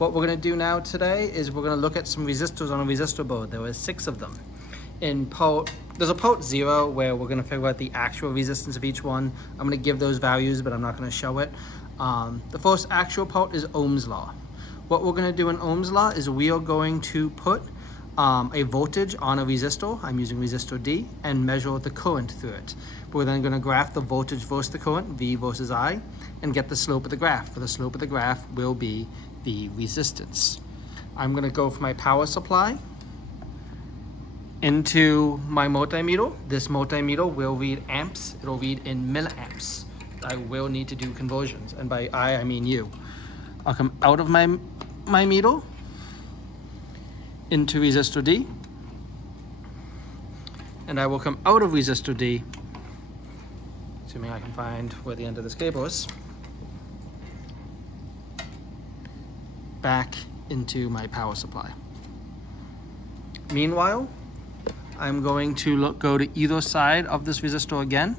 What we're going to do now today is we're going to look at some resistors on a resistor board. There were 6 of them. There's a port 0 where we're going to figure out the actual resistance of each one. I'm going to give those values, but I'm not going to show it. The first actual port is Ohm's law. What we're going to do in Ohm's law is we are going to put a voltage on a resistor, I'm using resistor D, and measure the current through it. We're then going to graph the voltage versus the current, V versus I, and get the slope of the graph. For the slope of the graph will be the resistance. I'm going to go for my power supply into my multimeter. This multimeter will read amps. It'll read in milliamps. I will need to do conversions, and by I mean you. I'll come out of my meter into resistor D, and I will come out of resistor D, assuming I can find where the end of this cable is, back into my power supply. Meanwhile, I'm going to go to either side of this resistor again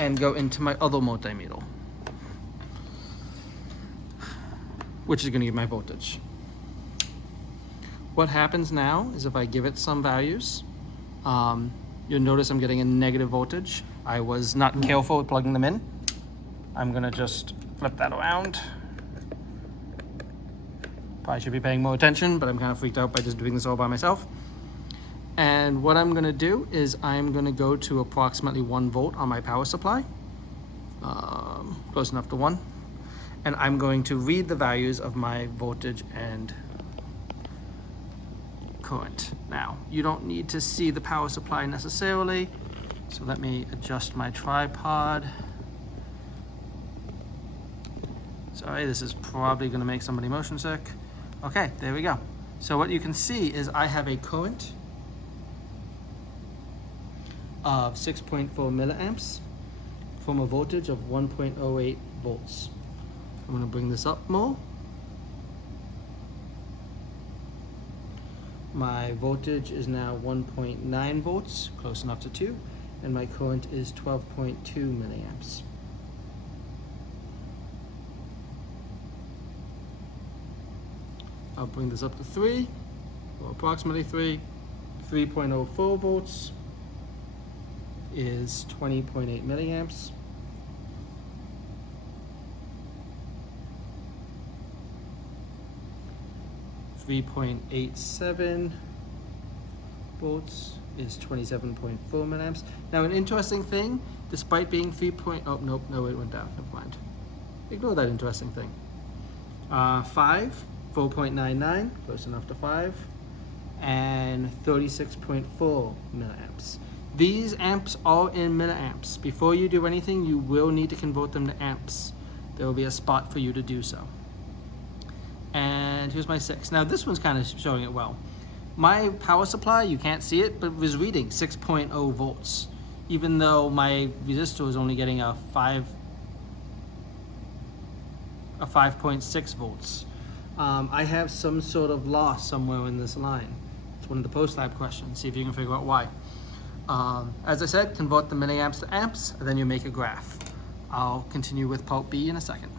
and go into my other multimeter, which is going to give my voltage. What happens now is if I give it some values, you'll notice I'm getting a negative voltage. I was not careful with plugging them in. I'm going to just flip that around. Probably should be paying more attention, but I'm kind of freaked out by just doing this all by myself. And what I'm going to do is I'm going to go to approximately 1 volt on my power supply, close enough to 1. And I'm going to read the values of my voltage and current. Now, you don't need to see the power supply necessarily, so let me adjust my tripod. Sorry, this is probably going to make somebody motion sick. Okay, there we go. So what you can see is I have a current of 6.4 milliamps from a voltage of 1.08 volts. I'm going to bring this up more. My voltage is now 1.9 volts, close enough to 2, and my current is 12.2 milliamps. I'll bring this up to 3, or approximately 3. 3.04 volts is 20.8 milliamps. 3.87 volts is 27.4 milliamps. Now, an interesting thing, despite being 4.99, never mind. Ignore that interesting thing. 4.99, close enough to 5, and 36.4 milliamps. These amps are in milliamps. Before you do anything, you will need to convert them to amps. There will be a spot for you to do so. And here's my 6. Now this one's kind of showing it well. My power supply, you can't see it, but was reading 6.0 volts, even though my resistor is only getting a 5.6 volts. I have some sort of loss somewhere in this line. It's one of the post-lab questions. See if you can figure out why. As I said, convert the milliamps to amps, and then you make a graph. I'll continue with part B in a second.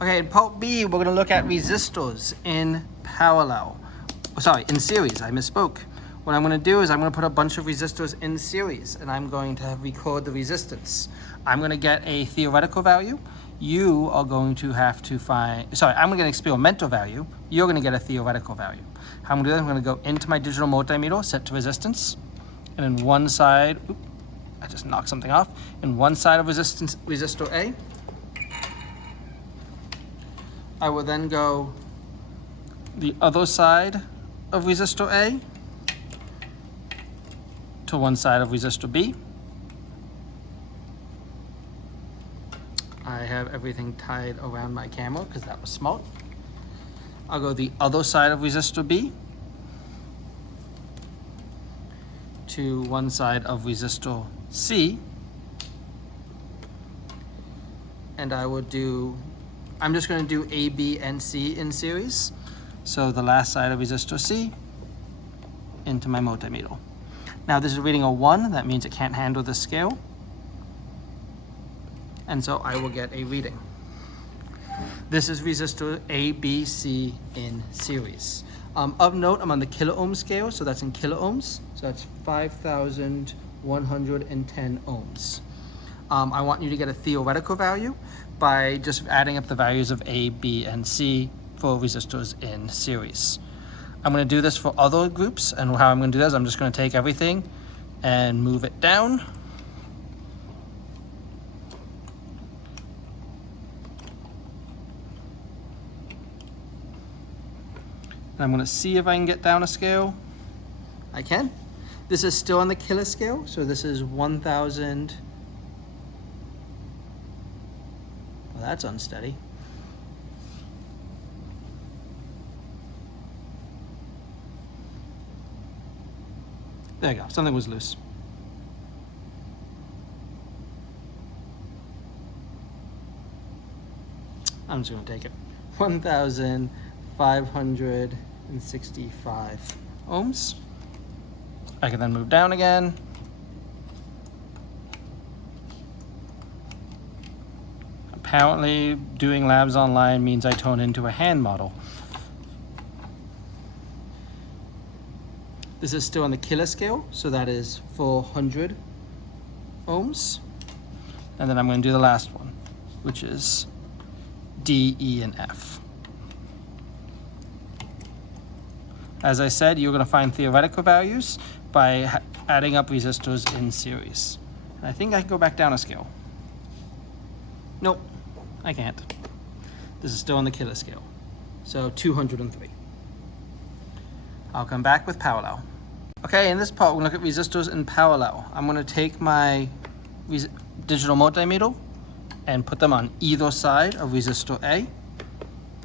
Okay, in part B, we're going to look at resistors in series. I misspoke. What I'm going to do is I'm going to put a bunch of resistors in series, and I'm going to record the resistance. I'm going to get a theoretical value. You are going to have to find, I'm going to get an experimental value. You're going to get a theoretical value. How I'm going to do that, I'm going to go into my digital multimeter, set to resistance, and in one side, I just knocked something off. In one side of resistor A, I will then go the other side of resistor A to one side of resistor B. I have everything tied around my camera because that was smart. I'll go the other side of resistor B to one side of resistor C, and I'm just going to do A, B, and C in series. So the last side of resistor C into my multimeter. Now this is reading a 1, that means it can't handle the scale. and so I will get a reading. This is resistor A, B, C in series. Of note, I'm on the kilo ohm scale, so that's in kilo ohms. So that's 5,110 ohms. I want you to get a theoretical value by just adding up the values of A, B, and C for resistors in series. I'm going to do this for other groups, and how I'm going to do this, I'm just going to take everything and move it down. And I'm going to see if I can get down a scale. I can. This is still on the kilo scale, so this is 1,000. Well, that's unsteady. There you go, something was loose. I'm just going to take it. 1,565 ohms. I can then move down again. Apparently, doing labs online means I tone into a hand model. This is still on the kilo scale, so that is 400 ohms. And then I'm going to do the last one, which is D, E, and F. As I said, you're going to find theoretical values by adding up resistors in series. And I think I can go back down a scale. Nope, I can't. This is still on the kilo scale, so 203. I'll come back with parallel. Okay, in this part, we're going to look at resistors in parallel. I'm going to take my digital multimeter and put them on either side of resistor A,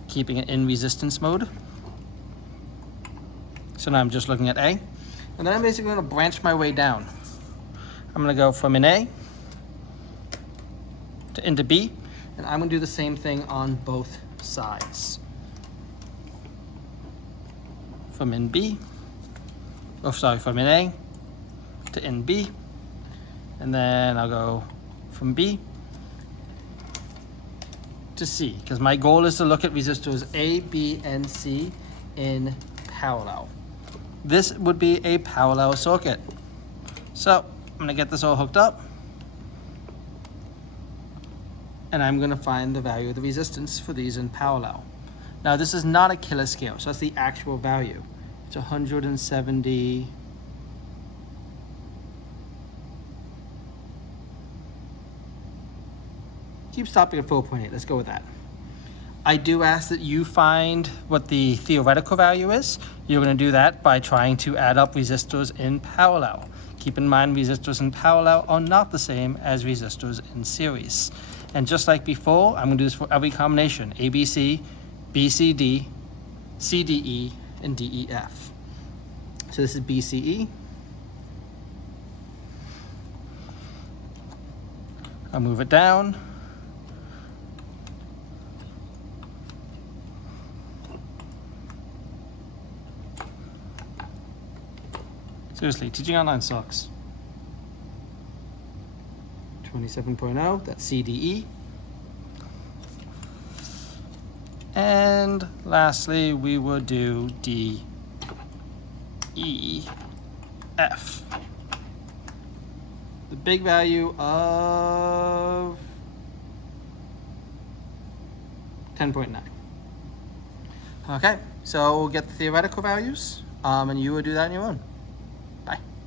keeping it in resistance mode. So now I'm just looking at A. And then I'm basically going to branch my way down. I'm going to go from an A into B, and I'm going to do the same thing on both sides. From in B, from in A to in B, and then I'll go from B to C, because my goal is to look at resistors A, B, and C in parallel. This would be a parallel circuit. So I'm going to get this all hooked up, and I'm going to find the value of the resistance for these in parallel. Now this is not a kilo scale, so that's the actual value. It's 170. Keep stopping at 4.8. Let's go with that. I do ask that you find what the theoretical value is. You're going to do that by trying to add up resistors in parallel. Keep in mind, resistors in parallel are not the same as resistors in series. And just like before, I'm going to do this for every combination: ABC, BCD, CDE, and DEF. So this is BCE. I'll move it down. Seriously, teaching online sucks. 27.0, that's CDE. And lastly, we would do DEF. The big value of 10.9. Okay, so we'll get the theoretical values, and you would do that on your own.